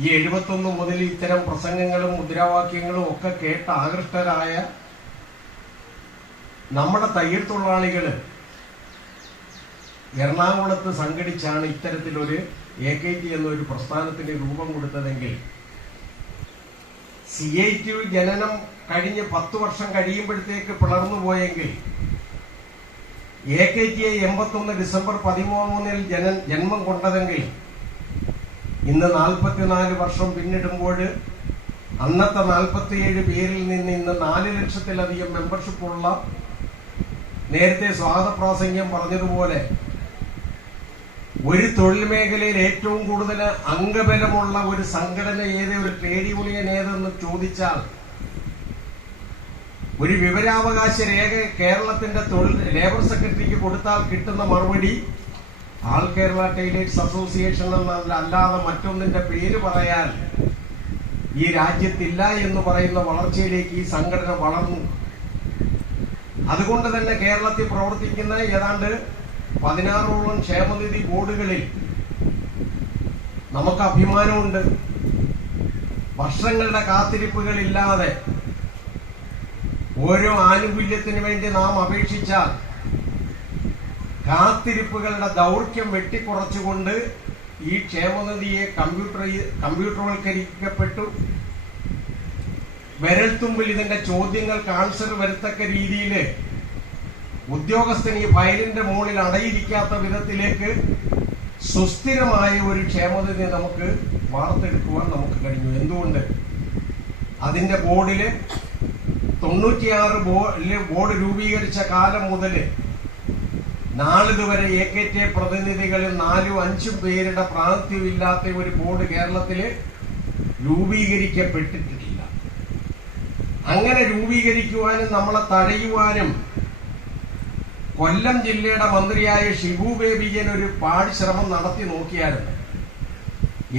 ഈ 71 മുതൽ ഇത്തരം പ്രസംഗങ്ങളും മുദ്രാവാക്യങ്ങളും ഒക്കെ കേട്ട് ആകൃഷ്ടരായ നമ്മുടെ തയ്യൽ തൊഴിലാളികൾ എറണാകുളത്ത് സംഘടിച്ചാണ് ഇത്തരത്തിലൊരു AKT എന്നൊരു പ്രസ്ഥാനത്തിന് രൂപം കൊടുത്തതെങ്കിൽ CITU ജനനം കഴിഞ്ഞ് 10 വർഷം കഴിയുമ്പോഴത്തേക്ക് പിളർന്നു പോയെങ്കിൽ AKT 81 ഡിസംബർ 13 ജന്മം കൊണ്ടതെങ്കിൽ ഇന്ന് 44 വർഷം പിന്നിടുമ്പോൾ അന്നത്തെ 47 പേരിൽ നിന്ന് ഇന്ന് 4 ലക്ഷത്തിലധികം മെമ്പർഷിപ്പ് ഉള്ള, നേരത്തെ സ്വാഗത പ്രാസംഗ്യം പറഞ്ഞതുപോലെ ഒരു തൊഴിൽ മേഖലയിൽ ഏറ്റവും കൂടുതൽ അംഗബലമുള്ള ഒരു സംഘടന ഏത്, ഒരു ട്രേഡ് യൂണിയൻ ഏതെന്ന് ചോദിച്ചാൽ ഒരു വിവരാവകാശ രേഖ കേരളത്തിന്റെ ലേബർ സെക്രട്ടറിക്ക് കൊടുത്താൽ കിട്ടുന്ന മറുപടി ആൾ കേരള ടൈലേഴ്സ് അസോസിയേഷൻ എന്നല്ലാതെ മറ്റൊന്നിന്റെ പേര് പറയാൻ ഈ രാജ്യത്തില്ല എന്ന് പറയുന്ന വളർച്ചയിലേക്ക് ഈ സംഘടന വളർന്നു. അതുകൊണ്ട് തന്നെ കേരളത്തിൽ പ്രവർത്തിക്കുന്ന ഏതാണ്ട് 16ഓളം ക്ഷേമനിധി ബോർഡുകളിൽ നമുക്ക് അഭിമാനമുണ്ട്. വർഷങ്ങളുടെ കാത്തിരിപ്പുകളില്ലാതെ ഓരോ ആനുകൂല്യത്തിന് വേണ്ടി നാം അപേക്ഷിച്ചാൽ കാത്തിരിപ്പുകളുടെ ദൗർഘ്യം വെട്ടിക്കുറച്ചുകൊണ്ട് ഈ ക്ഷേമനിധിയെ കമ്പ്യൂട്ടർവൽക്കരിക്കപ്പെട്ടു. വിരൽത്തുമ്പിൽ ഇതിന്റെ ചോദ്യങ്ങൾക്ക് ആൻസർ വരത്തക്ക രീതിയിൽ ഉദ്യോഗസ്ഥന് ഈ ഫയലിന്റെ മുകളിൽ അടയിരിക്കാത്ത വിധത്തിലേക്ക് സുസ്ഥിരമായ ഒരു ക്ഷേമനിധി നമുക്ക് വാർത്തെടുക്കുവാൻ നമുക്ക് കഴിഞ്ഞു. എന്തുകൊണ്ട്? അതിന്റെ ബോർഡില് 96 ബോർഡ് രൂപീകരിച്ച കാലം മുതൽ നാളിതുവരെ AKT പ്രതിനിധികളിൽ 4-5 പേരുടെ പ്രാതിനിധ്യമില്ലാത്ത ഒരു ബോർഡ് കേരളത്തില് രൂപീകരിക്കപ്പെട്ടിട്ടില്ല. അങ്ങനെ രൂപീകരിക്കുവാനും നമ്മളെ തടയുവാനും കൊല്ലം ജില്ലയുടെ മന്ത്രിയായ ഷിബു ബേബിജൻ ഒരു പാഴ്ശ്രമം നടത്തി നോക്കിയായിരുന്നു.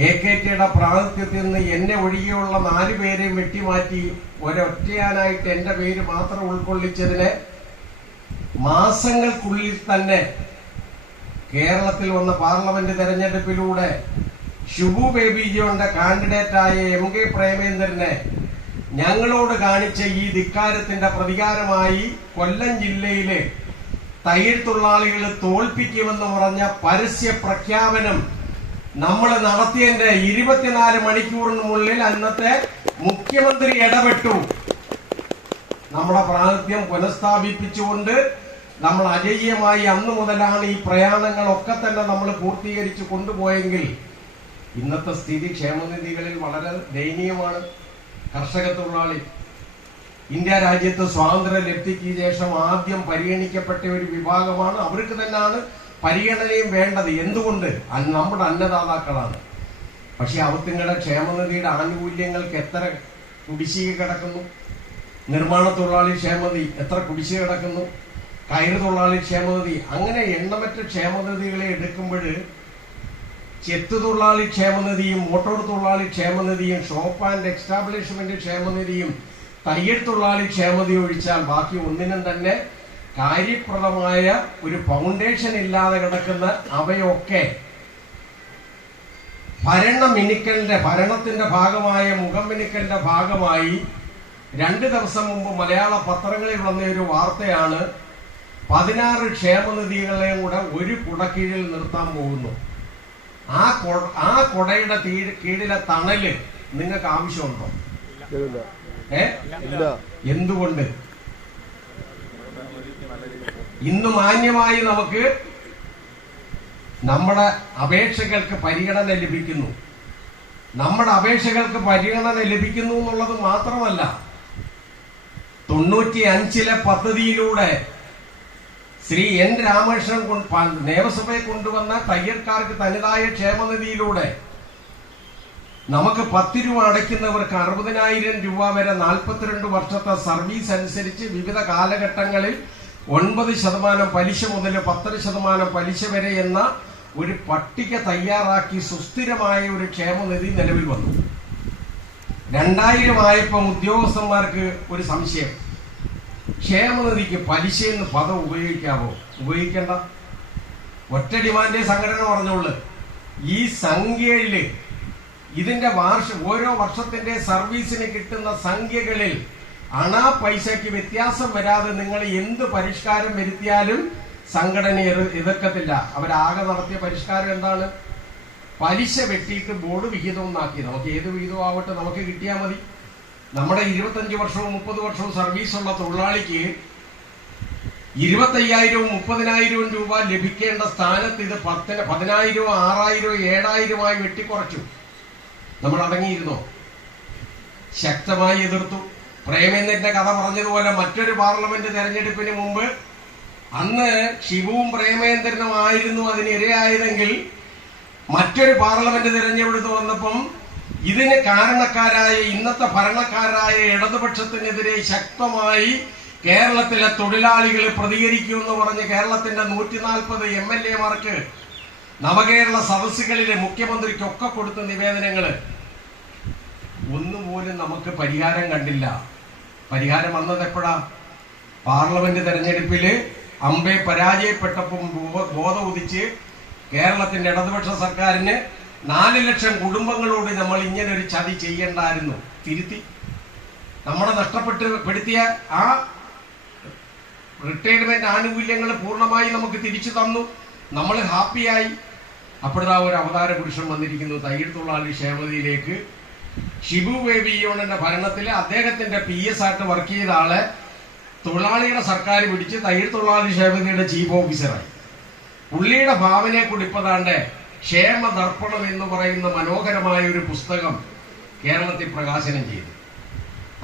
AKTയുടെ പ്രാതിനിധ്യത്തിൽ നിന്ന് എന്നെ ഒഴികെയുള്ള 4 പേരെയും വെട്ടിമാറ്റി ഒരൊറ്റയാനായിട്ട് എന്റെ പേര് മാത്രം ഉൾക്കൊള്ളിച്ചതിന് മാസങ്ങൾക്കുള്ളിൽ തന്നെ കേരളത്തിൽ വന്ന പാർലമെന്റ് തെരഞ്ഞെടുപ്പിലൂടെ ഷിബു ബേബിജിയുടെ കാൻഡിഡേറ്റായ MK പ്രേമേന്ദ്രനെ ഞങ്ങളോട് കാണിച്ച ഈ ധിക്കാരത്തിന്റെ പ്രതികാരമായി കൊല്ലം ജില്ലയിലെ തയ്യൽ തൊഴിലാളികൾ തോൽപ്പിക്കുമെന്ന് പറഞ്ഞ പരസ്യ പ്രഖ്യാപനം നമ്മൾ നടത്തിയതിന്റെ 24 മണിക്കൂറിനുള്ളിൽ അന്നത്തെ മുഖ്യമന്ത്രി ഇടപെട്ടു. നമ്മുടെ പ്രാതിനിധ്യം പുനഃസ്ഥാപിപ്പിച്ചുകൊണ്ട് നമ്മൾ അജയ്യമായി അന്നു മുതലാണ് ഈ പ്രയാണങ്ങളൊക്കെ തന്നെ നമ്മൾ പൂർത്തീകരിച്ചു കൊണ്ടുപോയെങ്കിൽ ഇന്നത്തെ സ്ഥിതി ക്ഷേമനിധികളിൽ വളരെ ദയനീയമാണ്. കർഷക തൊഴിലാളി ഇന്ത്യ രാജ്യത്ത് സ്വാതന്ത്ര്യ ലബ്ധിക്ക് ശേഷം ആദ്യം പരിഗണിക്കപ്പെട്ട ഒരു വിഭാഗമാണ്. അവർക്ക് തന്നെയാണ് പരിഗണനയും വേണ്ടത്. എന്തുകൊണ്ട്? നമ്മുടെ അന്നദാതാക്കളാണ്. പക്ഷെ അവത്തിങ്ങളുടെ ക്ഷേമനിധിയുടെ ആനുകൂല്യങ്ങൾക്ക് എത്ര കുടിശ്ശിക കിടക്കുന്നു? നിർമ്മാണ തൊഴിലാളി ക്ഷേമനിധി എത്ര കുടിശ്ശിക കിടക്കുന്നു? കയറ് തൊഴിലാളി ക്ഷേമനിധി, അങ്ങനെ എണ്ണമറ്റ ക്ഷേമനിധികളെ എടുക്കുമ്പോൾ ചെത്തു തൊഴിലാളി ക്ഷേമനിധിയും മോട്ടോർ തൊഴിലാളി ക്ഷേമനിധിയും ഷോപ്പ് ആൻഡ് എക്സ്റ്റാബ്ലിഷ്മെന്റ് ക്ഷേമനിധിയും തയ്യൽ തൊഴിലാളി ക്ഷേമനിധി ഒഴിച്ചാൽ ബാക്കി ഒന്നിനും തന്നെ കാര്യപ്രദമായ ഒരു ഫൗണ്ടേഷൻ ഇല്ലാതെ കിടക്കുന്ന അവയൊക്കെ ഭരണത്തിന്റെ ഭാഗമായ മുഖം മിനുക്കലിന്റെ ഭാഗമായി 2 ദിവസം മുമ്പ് മലയാള പത്രങ്ങളിൽ വന്ന ഒരു വാർത്തയാണ് 16 ക്ഷേമനിധികളെയും കൂടെ ഒരു കുടക്കീഴിൽ നിർത്താൻ പോകുന്നു. ആ കുടയുടെ കീഴിലെ തണല് നിങ്ങൾക്ക് ആവശ്യമുണ്ടോ? എന്തുകൊണ്ട്? ഇന്ന് മാന്യമായി നമുക്ക് നമ്മുടെ അപേക്ഷകൾക്ക് പരിഗണന ലഭിക്കുന്നു. നമ്മുടെ അപേക്ഷകൾക്ക് പരിഗണന ലഭിക്കുന്നു എന്നുള്ളത് മാത്രമല്ല, 95-ലെ പദ്ധതിയിലൂടെ ശ്രീ N രാമകൃഷ്ണൻ നിയമസഭയിൽ കൊണ്ടുവന്ന തയ്യൽക്കാർക്ക് തനതായ ക്ഷേമനിധിയിലൂടെ നമുക്ക് 10 രൂപ അടയ്ക്കുന്നവർക്ക് 60,000 രൂപ വരെ 42 വർഷത്തെ സർവീസ് അനുസരിച്ച് വിവിധ കാലഘട്ടങ്ങളിൽ 9% പലിശ മുതൽ 10% പലിശ വരെ എന്ന ഒരു പട്ടിക തയ്യാറാക്കി സുസ്ഥിരമായ ഒരു ക്ഷേമനിധി നിലവിൽ വന്നു. 2000 ആയപ്പോൾ ഉദ്യോഗസ്ഥന്മാർക്ക് ഒരു സംശയം, ക്ഷേമനിധിക്ക് പലിശ എന്ന് പദം ഉപയോഗിക്കാവോ? ഉപയോഗിക്കേണ്ട. ഒറ്റ ഡിമാൻഡേ സംഘടന പറഞ്ഞോളൂ. ഈ സംഖ്യയില് ഇതിന്റെ ഓരോ വർഷത്തിന്റെ സർവീസിന് കിട്ടുന്ന സംഖ്യകളിൽ അണാ പൈസയ്ക്ക് വ്യത്യാസം വരാതെ നിങ്ങൾ എന്ത് പരിഷ്കാരം വരുത്തിയാലും സംഘടന എതിർക്കത്തില്ല. അവരാകെ നടത്തിയ പരിഷ്കാരം എന്താണ്? പലിശ വെട്ടിയിട്ട് ബോർഡ് വിഹിതം എന്നാക്കി. നമുക്ക് ഏത് വിഹിതവും ആവട്ടെ, നമുക്ക് കിട്ടിയാൽ മതി. നമ്മുടെ 25 വർഷവും 30 വർഷവും സർവീസുള്ള തൊഴിലാളിക്ക് 25,000 30,000 രൂപ ലഭിക്കേണ്ട സ്ഥാനത്ത് ഇത് 10,000 6,000 7,000 വെട്ടിക്കുറച്ചു. നമ്മൾ അടങ്ങിയിരുന്നോ? ശക്തമായി എതിർത്തു. പ്രേമേന്ദ്രന്റെ കഥ പറഞ്ഞതുപോലെ മറ്റൊരു പാർലമെന്റ് തെരഞ്ഞെടുപ്പിന് മുമ്പ് അന്ന് ഷിബുവും പ്രേമേന്ദ്രനും ആയിരുന്നു അതിനിരയായതെങ്കിൽ മറ്റൊരു പാർലമെന്റ് തെരഞ്ഞെടുപ്പ് വന്നപ്പം ഇതിന് കാരണക്കാരായ ഇന്നത്തെ ഭരണക്കാരായ ഇടതുപക്ഷത്തിനെതിരെ ശക്തമായി കേരളത്തിലെ തൊഴിലാളികൾ പ്രതികരിക്കുമെന്ന് പറഞ്ഞ് കേരളത്തിന്റെ 140 MLA-മാർക്ക് നവകേരള സദസ്സുകളിലെ മുഖ്യമന്ത്രിക്കൊക്കെ കൊടുത്ത നിവേദനങ്ങള് ഒന്നുപോലും നമുക്ക് പരിഹാരം കണ്ടില്ല. പരിഹാരം വന്നത് എപ്പോഴാ? പാർലമെന്റ് തെരഞ്ഞെടുപ്പില് അമ്പെ പരാജയപ്പെട്ടപ്പം ബോധം ഉദിച്ച് കേരളത്തിന്റെ ഇടതുപക്ഷ സർക്കാരിന് 4 ലക്ഷം കുടുംബങ്ങളോട് നമ്മൾ ഇങ്ങനെ ഒരു ചതി ചെയ്യണ്ടായിരുന്നു. തിരുത്തി. നമ്മളെ നഷ്ടപ്പെടുത്തിയ ആ റിട്ടയർമെന്റ് ആനുകൂല്യങ്ങൾ പൂർണ്ണമായി നമുക്ക് തിരിച്ചു തന്നു. നമ്മൾ ഹാപ്പിയായി. അപ്പോഴാ ഒരു അവതാര പുരുഷൻ വന്നിരിക്കുന്നു തയ്യൽ തൊഴിലാളി ക്ഷേമനിധിയിലേക്ക്. ഷിബു ബേബി യോണിന്റെ ഭരണത്തിൽ അദ്ദേഹത്തിന്റെ PS ആയിട്ട് വർക്ക് ചെയ്ത ആളെ തൊഴിലാളിയുടെ സർക്കാർ പിടിച്ച് തയ്യൽ തൊഴിലാളി ക്ഷേമനിധിയുടെ ചീഫ് ഓഫീസറായി. പുള്ളിയുടെ ഭാവനയെ കുടിപ്പതാണ്ട് ക്ഷേമ ദർപ്പണം എന്ന് പറയുന്ന മനോഹരമായ ഒരു പുസ്തകം കേരളത്തിൽ പ്രകാശനം ചെയ്തു.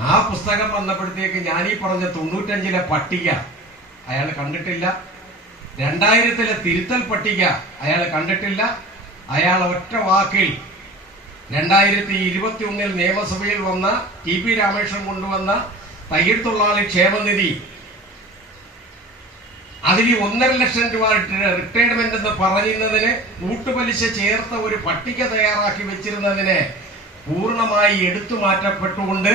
ആ പുസ്തകം വന്നപ്പോഴത്തേക്ക് ഞാനീ പറഞ്ഞ 95-ലെ പട്ടിക അയാൾ കണ്ടിട്ടില്ല. 2000-ലെ തിരുത്തൽ പട്ടിക അയാൾ കണ്ടിട്ടില്ല. അയാൾ ഒറ്റ വാക്കിൽ 2021 നിയമസഭയിൽ വന്ന TP രാമേശ്വരൻ കൊണ്ടുവന്ന തയ്യൽ തൊഴിലാളി ക്ഷേമനിധി അതിൽ 1.5 ലക്ഷം രൂപ റിട്ടയർമെന്റ് എന്ന് പറയുന്നതിന് കൂട്ടുപലിശ ചേർത്ത ഒരു പട്ടിക തയ്യാറാക്കി വെച്ചിരുന്നതിനെ പൂർണ്ണമായി എടുത്തു മാറ്റപ്പെട്ടുകൊണ്ട്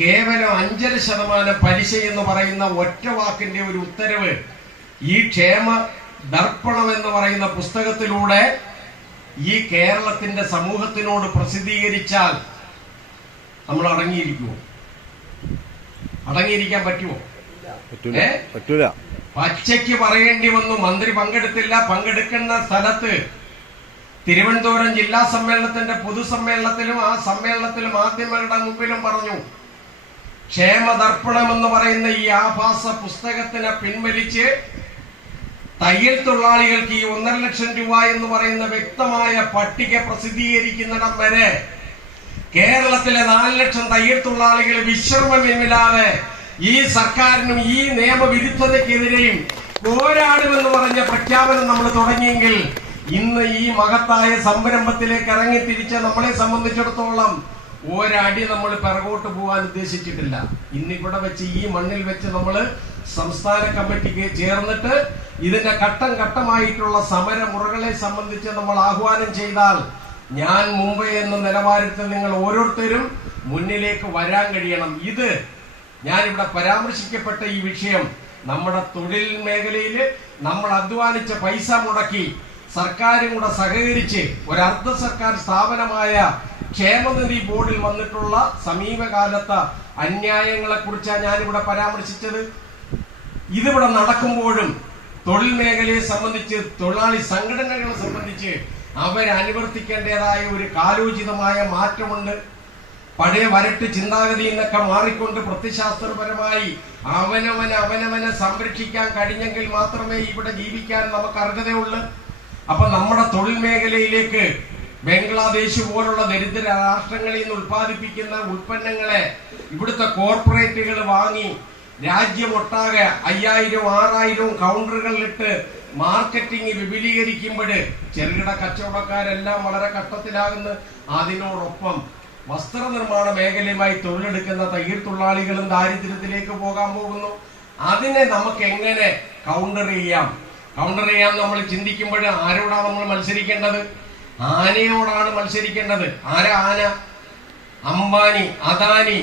കേവലം 5.5% പലിശ എന്ന് പറയുന്ന ഒറ്റ വാക്കിന്റെ ഒരു ഉത്തരവ് ഈ ക്ഷേമ ദർപ്പണം എന്ന് പറയുന്ന പുസ്തകത്തിലൂടെ ഈ കേരളത്തിന്റെ സമൂഹത്തിനോട് പ്രസിദ്ധീകരിച്ചാൽ നമ്മൾ അടങ്ങിയിരിക്കുമോ? അടങ്ങിയിരിക്കാൻ പറ്റുമോ? പറ്റൂല. പച്ചയ്ക്ക് പറയേണ്ടി വന്നു. മന്ത്രി പങ്കെടുത്തില്ല. പങ്കെടുക്കുന്ന സ്ഥലത്ത് തിരുവനന്തപുരം ജില്ലാ സമ്മേളനത്തിന്റെ പൊതുസമ്മേളനത്തിലും ആ സമ്മേളനത്തിലും മാധ്യമങ്ങളുടെ മുമ്പിലും പറഞ്ഞു, ക്ഷേമദർപ്പണം എന്ന് പറയുന്ന ഈ ആഭാസ പുസ്തകത്തിനെ പിൻവലിച്ച് തയ്യൽ തൊഴിലാളികൾക്ക് ഈ 1.5 ലക്ഷം രൂപ എന്ന് പറയുന്ന വ്യക്തമായ പട്ടിക പ്രസിദ്ധീകരിക്കുന്നിടം വരെ കേരളത്തിലെ 4 ലക്ഷം തയ്യൽ തൊഴിലാളികൾ വിശ്രമമില്ലാതെ ഈ സർക്കാരിനും ഈ നിയമവിരുദ്ധതയ്ക്കെതിരെയും പോരാടുമെന്ന് പറഞ്ഞ പ്രഖ്യാപനം നമ്മൾ തുടങ്ങിയെങ്കിൽ ഇന്ന് ഈ മഹത്തായ സംരംഭത്തിലേക്ക് ഇറങ്ങിത്തിരിച്ച നമ്മളെ സംബന്ധിച്ചിടത്തോളം ഒരടി നമ്മൾ പിറകോട്ട് പോകാൻ ഉദ്ദേശിച്ചിട്ടില്ല. ഇന്നിവിടെ വെച്ച് ഈ മണ്ണിൽ വെച്ച് നമ്മൾ സംസ്ഥാന കമ്മിറ്റിക്ക് ചേർന്നിട്ട് ഇതിന്റെ ഘട്ടം ഘട്ടമായിട്ടുള്ള സമരമുറകളെ സംബന്ധിച്ച് നമ്മൾ ആഹ്വാനം ചെയ്താൽ ഞാൻ മുംബൈ എന്ന നിലവാരത്തിൽ നിങ്ങൾ ഓരോരുത്തരും മുന്നിലേക്ക് വരാൻ കഴിയണം. ഇത് ഞാനിവിടെ പരാമർശിക്കപ്പെട്ട ഈ വിഷയം നമ്മുടെ തൊഴിൽ മേഖലയിൽ നമ്മൾ അധ്വാനിച്ച പൈസ മുടക്കി സർക്കാരും കൂടെ സഹകരിച്ച് ഒരു അർദ്ധ സർക്കാർ സ്ഥാപനമായ ക്ഷേമനിധി ബോർഡിൽ വന്നിട്ടുള്ള സമീപകാലത്തെ അന്യായങ്ങളെ കുറിച്ചാണ് ഞാനിവിടെ പരാമർശിച്ചത്. ഇതിവിടെ നടക്കുമ്പോഴും തൊഴിൽ മേഖലയെ സംബന്ധിച്ച് തൊഴിലാളി സംഘടനകളെ സംബന്ധിച്ച് അവരനുവർത്തിക്കേണ്ടതായ ഒരു കാലോചിതമായ മാറ്റമുണ്ട്. പഴയ വരട്ട് ചിന്താഗതിയിൽ നിന്നൊക്കെ മാറിക്കൊണ്ട് പ്രത്യശാസ്ത്രപരമായി അവനവനെ സംരക്ഷിക്കാൻ കഴിഞ്ഞെങ്കിൽ മാത്രമേ ഇവിടെ ജീവിക്കാൻ നമുക്ക് അർഹതയുള്ളൂ. അപ്പൊ നമ്മുടെ തൊഴിൽ മേഖലയിലേക്ക് ബംഗ്ലാദേശ് പോലുള്ള ദരിദ്ര രാഷ്ട്രങ്ങളിൽ നിന്ന് ഉൽപ്പാദിപ്പിക്കുന്ന ഉൽപ്പന്നങ്ങളെ ഇവിടുത്തെ കോർപ്പറേറ്റുകൾ വാങ്ങി രാജ്യമൊട്ടാകെ 5,000-6,000 കൗണ്ടറുകളിലിട്ട് മാർക്കറ്റിംഗ് വിപുലീകരിക്കുമ്പോൾ ചെറുകിട കച്ചവടക്കാരെല്ലാം വളരെ കഷ്ടത്തിലാകുന്നു. അതിനോടൊപ്പം വസ്ത്രനിർമ്മാണ മേഖലയുമായി തൊഴിലെടുക്കുന്ന തയ്യൽ തൊഴിലാളികളും ദാരിദ്ര്യത്തിലേക്ക് പോകാൻ പോകുന്നു. അതിനെ നമുക്ക് എങ്ങനെ കൗണ്ടർ ചെയ്യാം നമ്മൾ ചിന്തിക്കുമ്പോൾ ആരോടാണ് നമ്മൾ മത്സരിക്കേണ്ടത്? ആനയോടാണ് മത്സരിക്കേണ്ടത്. ആരാ ആന? അംബാനി, അദാനി,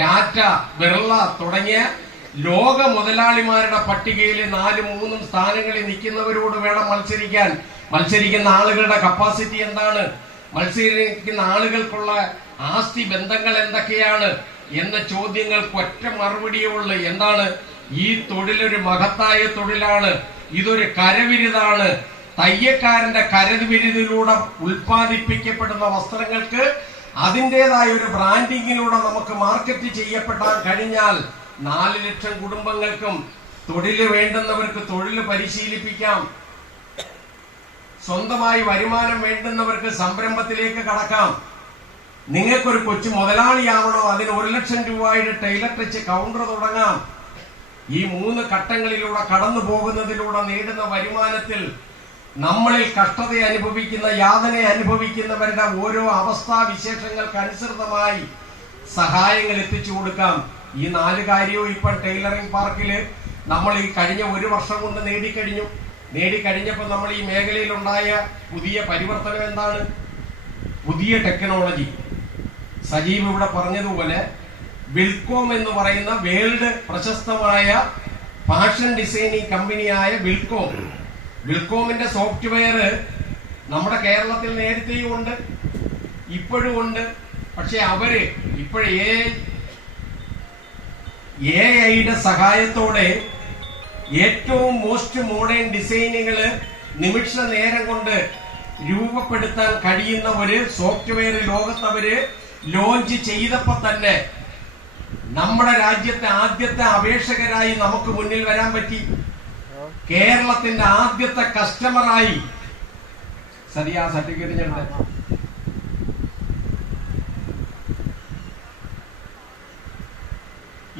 ടാറ്റ, ബിർള തുടങ്ങിയ ലോക മുതലാളിമാരുടെ പട്ടികയിൽ 4-3 സ്ഥാനങ്ങളിൽ നിൽക്കുന്നവരോട് വേണം മത്സരിക്കാൻ. മത്സരിക്കുന്ന ആളുകളുടെ കപ്പാസിറ്റി എന്താണ്? മത്സരിക്കുന്ന ആളുകൾക്കുള്ള ആസ്തി ബന്ധങ്ങൾ എന്തൊക്കെയാണ് എന്ന ചോദ്യങ്ങൾക്ക് ഒറ്റ മറുപടിയേ ഉള്ളൂ. എന്താണ്? ഈ തൊഴിലൊരു മഹത്തായ തൊഴിലാണ്, ഇതൊരു കരവിരുതാണ്. തയ്യക്കാരന്റെ കരവിരുതിലൂടെ ഉൽപ്പാദിപ്പിക്കപ്പെടുന്ന വസ്ത്രങ്ങൾക്ക് അതിൻ്റെതായ ഒരു ബ്രാൻഡിങ്ങിലൂടെ നമുക്ക് മാർക്കറ്റ് ചെയ്യപ്പെടാൻ കഴിഞ്ഞാൽ 4 ലക്ഷം കുടുംബങ്ങൾക്കും തൊഴിൽ വേണ്ടുന്നവർക്ക് തൊഴിൽ പരിശീലിപ്പിക്കാം. സ്വന്തമായി വരുമാനം വേണ്ടുന്നവർക്ക് സംരംഭത്തിലേക്ക് കടക്കാം. നിങ്ങൾക്കൊരു കൊച്ചു മുതലാളിയാവണോ, അതിന് 1 ലക്ഷം രൂപയുടെ ടൈലർ ടച്ച് കൗണ്ടർ തുടങ്ങാം. ഈ 3 ഘട്ടങ്ങളിലൂടെ കടന്നു പോകുന്നതിലൂടെ നേടുന്ന വരുമാനത്തിൽ നമ്മളിൽ കഷ്ടത അനുഭവിക്കുന്ന, യാതന അനുഭവിക്കുന്നവരുടെ ഓരോ അവസ്ഥാവിശേഷങ്ങൾക്കനുസൃതമായി സഹായങ്ങൾ എത്തിച്ചു കൊടുക്കാം. ഈ 4 കാര്യവും ഇപ്പൊ ടൈലറിംഗ് പാർക്കില് നമ്മൾ ഈ കഴിഞ്ഞ 1 വർഷം കൊണ്ട് നേടിക്കഴിഞ്ഞപ്പോൾ നമ്മൾ ഈ മേഖലയിൽ ഉണ്ടായ പുതിയ പരിവർത്തനം എന്താണ്? പുതിയ ടെക്നോളജി. സജീവ് ഇവിടെ പറഞ്ഞതുപോലെ വിൽകോം എന്ന് പറയുന്ന വേൾഡ് പ്രശസ്തമായ ഫാഷൻ ഡിസൈനിങ് കമ്പനിയായ വിൽകോമിന്റെ സോഫ്റ്റ്വെയർ നമ്മുടെ കേരളത്തിൽ നേരത്തെയും ഉണ്ട്, ഇപ്പോഴും ഉണ്ട്. പക്ഷെ അവര് ഇപ്പോഴേ AI സഹായത്തോടെ ഏറ്റവും മോസ്റ്റ് മോഡേൺ ഡിസൈനുകള് നിമിഷ നേരം കൊണ്ട് രൂപപ്പെടുത്താൻ കഴിയുന്ന ഒരു സോഫ്റ്റ്വെയർ ലോകത്ത് അവര് ലോഞ്ച് ചെയ്തപ്പോ തന്നെ നമ്മുടെ രാജ്യത്തെ ആദ്യത്തെ അപേക്ഷകരായി നമുക്ക് മുന്നിൽ വരാൻ പറ്റി. കേരളത്തിന്റെ ആദ്യത്തെ കസ്റ്റമറായി സരിയാ സർട്ടിഫിക്കറ്റ് ഞാൻ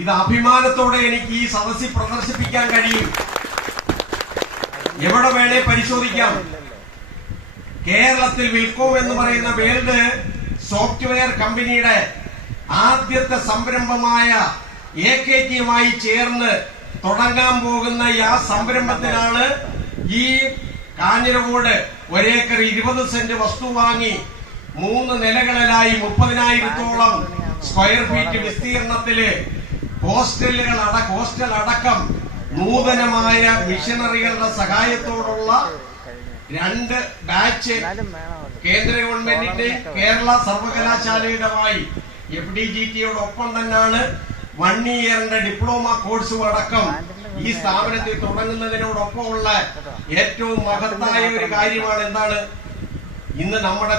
ഇത് അഭിമാനത്തോടെ എനിക്ക് ഈ സദസ്സിൽ പ്രദർശിപ്പിക്കാൻ കഴിയും. എവിടെ വേണേ പരിശോധിക്കാം. കേരളത്തിൽ വിൽകോം എന്ന് പറയുന്ന വേൾഡ് സോഫ്റ്റ്വെയർ കമ്പനിയുടെ ആദ്യത്തെ സംരംഭമായ AKTയുമായി ചേർന്ന് തുടങ്ങാൻ പോകുന്ന ആ സംരംഭത്തിനാണ് ഈ കാഞ്ഞിരക്കോട് 1 ഏക്കർ 20 സെന്റ് വസ്തു വാങ്ങി 3 നിലകളിലായി 30,000-ഓളം സ്ക്വയർ ഫീറ്റ് വിസ്തീർണത്തില് ഹോസ്റ്റൽ അടക്കം നൂതനമായ മിഷനറികളുടെ സഹായത്തോടുള്ള 2 ബാച്ച് കേന്ദ്ര ഗവൺമെന്റിന്റെ കേരള സർവകലാശാലയുടെമായി FDGTയോടൊപ്പം തന്നെയാണ് 1 ഇയറിന്റെ ഡിപ്ലോമ കോഴ്സും അടക്കം ഈ സ്ഥാപനത്തിൽ തുടങ്ങുന്നതിനോടൊപ്പമുള്ള ഏറ്റവും മഹത്തായ ഒരു കാര്യമാണ് എന്താണ്? ഇന്ന് നമ്മുടെ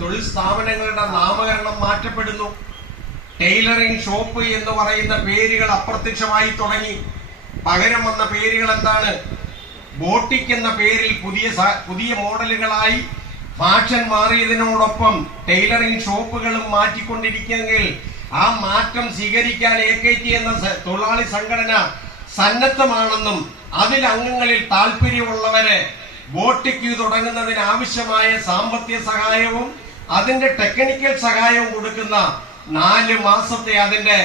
തൊഴിൽ സ്ഥാപനങ്ങളുടെ നാമകരണം മാറ്റപ്പെടുന്നു. ടൈലറിംഗ് ഷോപ്പ് എന്ന് പറയുന്ന പേരുകൾ അപ്രത്യക്ഷമായി തുടങ്ങി. പകരം വന്ന പേരുകൾ എന്താണ്? ബോട്ടിക് എന്ന പേരിൽ പുതിയ മോഡലുകളായി ഫാഷൻ മാറിയതിനോടൊപ്പം ടൈലറിംഗ് ഷോപ്പുകളും മാറ്റിക്കൊണ്ടിരിക്കുന്നെങ്കിൽ ആ മാറ്റം സ്വീകരിക്കാൻ AKT എന്ന തൊഴിലാളി സംഘടന സന്നദ്ധമാണെന്നും അതിൽ അംഗങ്ങളിൽ താല്പര്യമുള്ളവരെ ബോട്ടിക് തുടങ്ങുന്നതിന് ആവശ്യമായ സാമ്പത്തിക സഹായവും അതിന്റെ ടെക്നിക്കൽ സഹായവും കൊടുക്കുന്ന 4 മാസത്തെ അതിന്റെ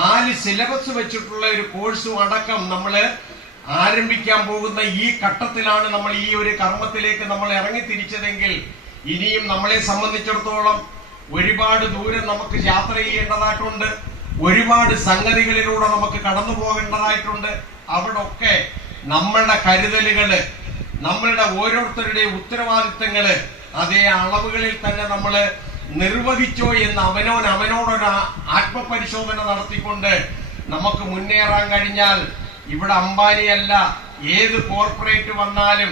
4 സിലബസ് വെച്ചിട്ടുള്ള ഒരു കോഴ്സും അടക്കം നമ്മൾ ആരംഭിക്കാൻ പോകുന്ന ഈ ഘട്ടത്തിലാണ് നമ്മൾ ഈ ഒരു കർമ്മത്തിലേക്ക് നമ്മൾ ഇറങ്ങി തിരിച്ചതെങ്കിൽ ഇനിയും നമ്മളെ സംബന്ധിച്ചിടത്തോളം ഒരുപാട് ദൂരം നമുക്ക് യാത്ര ചെയ്യേണ്ടതായിട്ടുണ്ട്. ഒരുപാട് സംഗതികളിലൂടെ നമുക്ക് കടന്നു പോകേണ്ടതായിട്ടുണ്ട്. അവിടൊക്കെ നമ്മളുടെ കരുതലുകള്, നമ്മളുടെ ഓരോരുത്തരുടെയും ഉത്തരവാദിത്തങ്ങള് അതേ അളവുകളിൽ തന്നെ നമ്മൾ നിർവഹിച്ചോ എന്ന് അവനോടൊരു ആത്മപരിശോധന നടത്തിക്കൊണ്ട് നമുക്ക് മുന്നേറാൻ കഴിഞ്ഞാൽ ഇവിടെ അംബാനിയല്ല, ഏത് കോർപ്പറേറ്റ് വന്നാലും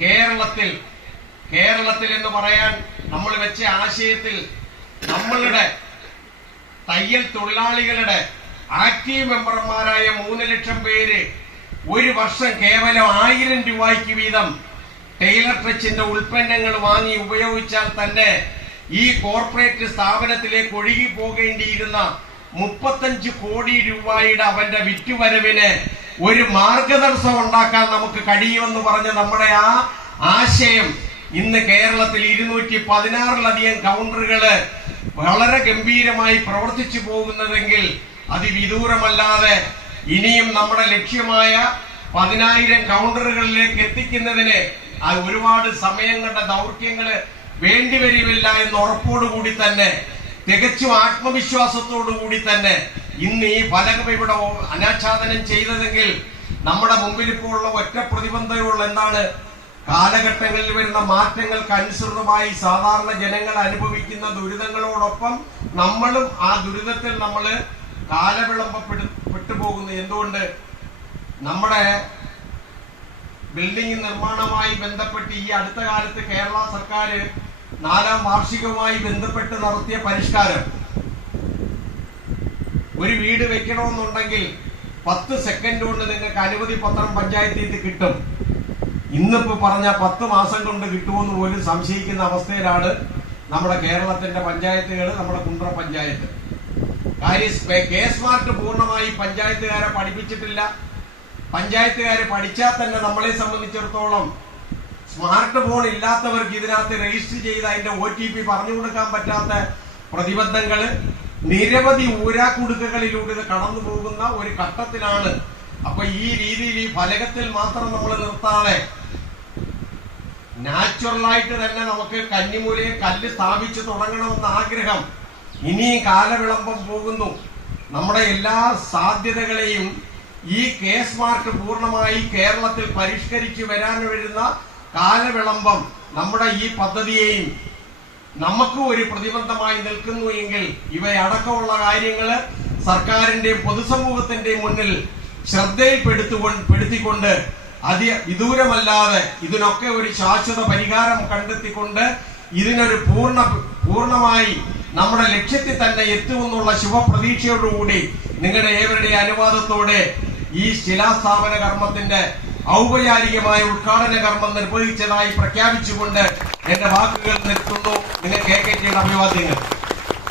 കേരളത്തിൽ എന്ന് പറയാൻ നമ്മൾ വെച്ച ആശയത്തിൽ നമ്മളുടെ തയ്യൽ തൊഴിലാളികളുടെ ആക്റ്റീവ് മെമ്പർമാരായ 3 ലക്ഷം പേര് ഒരു വർഷം കേവലം 1000 രൂപയ്ക്ക് വീതം ടൈലർ ടച്ചിന്റെ ഉൽപ്പന്നങ്ങൾ വാങ്ങി ഉപയോഗിച്ചാൽ തന്നെ ഈ കോർപ്പറേറ്റ് സ്ഥാപനത്തിലേക്ക് ഒഴുകി പോകേണ്ടിയിരുന്ന 35 കോടി രൂപയുടെ അവന്റെ വിറ്റുവരവിന് ഒരു മാർഗദർശനം ഉണ്ടാക്കാൻ നമുക്ക് കഴിയുമെന്ന് പറഞ്ഞ നമ്മുടെ ആ ആശയം ഇന്ന് കേരളത്തിൽ 216-ലധികം കൗണ്ടറുകള് വളരെ ഗംഭീരമായി പ്രവർത്തിച്ചു പോകുന്നതെങ്കിൽ അതിവിദൂരമല്ലാതെ ഇനിയും നമ്മുടെ ലക്ഷ്യമായ 10,000 കൗണ്ടറുകളിലേക്ക് എത്തിക്കുന്നതിന് അത് ഒരുപാട് സമയങ്ങളുടെ ദൗർഘ്യങ്ങള് വേണ്ടിവരില്ല എന്ന ഉറപ്പോടുകൂടി തന്നെ തികച്ചും ആത്മവിശ്വാസത്തോടുകൂടി തന്നെ ഇന്ന് ഈ ഫലകം ഇവിടെ അനാച്ഛാദനം ചെയ്തതെങ്കിൽ നമ്മുടെ മുമ്പിൽ ഇപ്പോൾ ഉള്ള ഒറ്റ പ്രതിബന്ധമുള്ള എന്താണ്? കാലഘട്ടങ്ങളിൽ വരുന്ന മാറ്റങ്ങൾക്ക് അനുസൃതമായി സാധാരണ ജനങ്ങൾ അനുഭവിക്കുന്ന ദുരിതങ്ങളോടൊപ്പം നമ്മളും ആ ദുരിതത്തിൽ നമ്മൾ കാലവിളംബപ്പെട്ടുപോകുന്നു. എന്തുകൊണ്ട്? നമ്മുടെ ബിൽഡിംഗ് നിർമ്മാണവുമായി ബന്ധപ്പെട്ട് ഈ അടുത്ത കാലത്ത് കേരള സർക്കാർ 4ാം വാർഷികവുമായി ബന്ധപ്പെട്ട് നടത്തിയ പരിഷ്കാരം, ഒരു വീട് വെക്കണമെന്നുണ്ടെങ്കിൽ 10 സെക്കൻഡ് കൊണ്ട് നിങ്ങൾക്ക് അനുമതി പത്രം പഞ്ചായത്തിൽ നിന്ന് കിട്ടും. ഇന്നിപ്പോ പറഞ്ഞ 10 മാസം കൊണ്ട് കിട്ടുമെന്ന് പോലും സംശയിക്കുന്ന അവസ്ഥയിലാണ് നമ്മുടെ കേരളത്തിന്റെ പഞ്ചായത്തുകൾ, നമ്മുടെ കുണ്ട്ര പഞ്ചായത്ത്. കാര്യം കെ സ്മാർട്ട് പൂർണ്ണമായി പഞ്ചായത്തുകാരെ പഠിപ്പിച്ചിട്ടില്ല. പഞ്ചായത്തുകാരെ പഠിച്ചാൽ തന്നെ നമ്മളെ സംബന്ധിച്ചിടത്തോളം സ്മാർട്ട് ഫോൺ ഇല്ലാത്തവർക്ക് ഇതിനകത്ത് രജിസ്റ്റർ ചെയ്ത് അതിന്റെ OTP പറഞ്ഞു കൊടുക്കാൻ പറ്റാത്ത പ്രതിബന്ധങ്ങള്, നിരവധി ഊരാക്കുടുക്കുകളിലൂടെ ഇത് കടന്നു പോകുന്ന ഒരു ഘട്ടത്തിലാണ്. അപ്പൊ ഈ രീതിയിൽ ഈ ഫലകത്തിൽ മാത്രം നമ്മൾ നിർത്താതെ നാച്ചുറലായിട്ട് തന്നെ നമുക്ക് കന്നിമൂലയെ കല്ല് സ്ഥാപിച്ചു തുടങ്ങണമെന്ന ആഗ്രഹം ഇനിയും കാലവിളംബം പോകുന്നു. നമ്മുടെ എല്ലാ സാധ്യതകളെയും ഈ കെ സ്മാർട്ട് പൂർണ്ണമായി കേരളത്തിൽ പരിഷ്കരിച്ചു വരാൻ വരുന്ന കാലവിളംബം നമ്മുടെ ഈ പദ്ധതിയെയും നമുക്ക് ഒരു പ്രതിബന്ധമായി നിൽക്കുന്നു എങ്കിൽ ഇവയടക്കമുള്ള കാര്യങ്ങള് സർക്കാരിന്റെയും പൊതുസമൂഹത്തിന്റെയും മുന്നിൽ ശ്രദ്ധയിൽപ്പെടുത്തിക്കൊണ്ട് വിദൂരമല്ലാതെ ഇതിനൊക്കെ ഒരു ശാശ്വത പരിഹാരം കണ്ടെത്തിക്കൊണ്ട് ഇതിനൊരു പൂർണ്ണമായി നമ്മുടെ ലക്ഷ്യത്തിൽ തന്നെ എത്തുമെന്നുള്ള ശുഭപ്രതീക്ഷയോടുകൂടി നിങ്ങളുടെ ഏവരുടെ അനുവാദത്തോടെ ഈ ശിലാസ്ഥാപന കർമ്മത്തിന്റെ ഔപചാരികമായ ഉദ്ഘാടന കർമ്മം നിർവഹിച്ചതായി പ്രഖ്യാപിച്ചുകൊണ്ട് എന്റെ വാക്കുകൾ നിർത്തുന്നു. നിങ്ങൾക്ക് AKTയുടെ അഭിവാദ്യങ്ങൾ.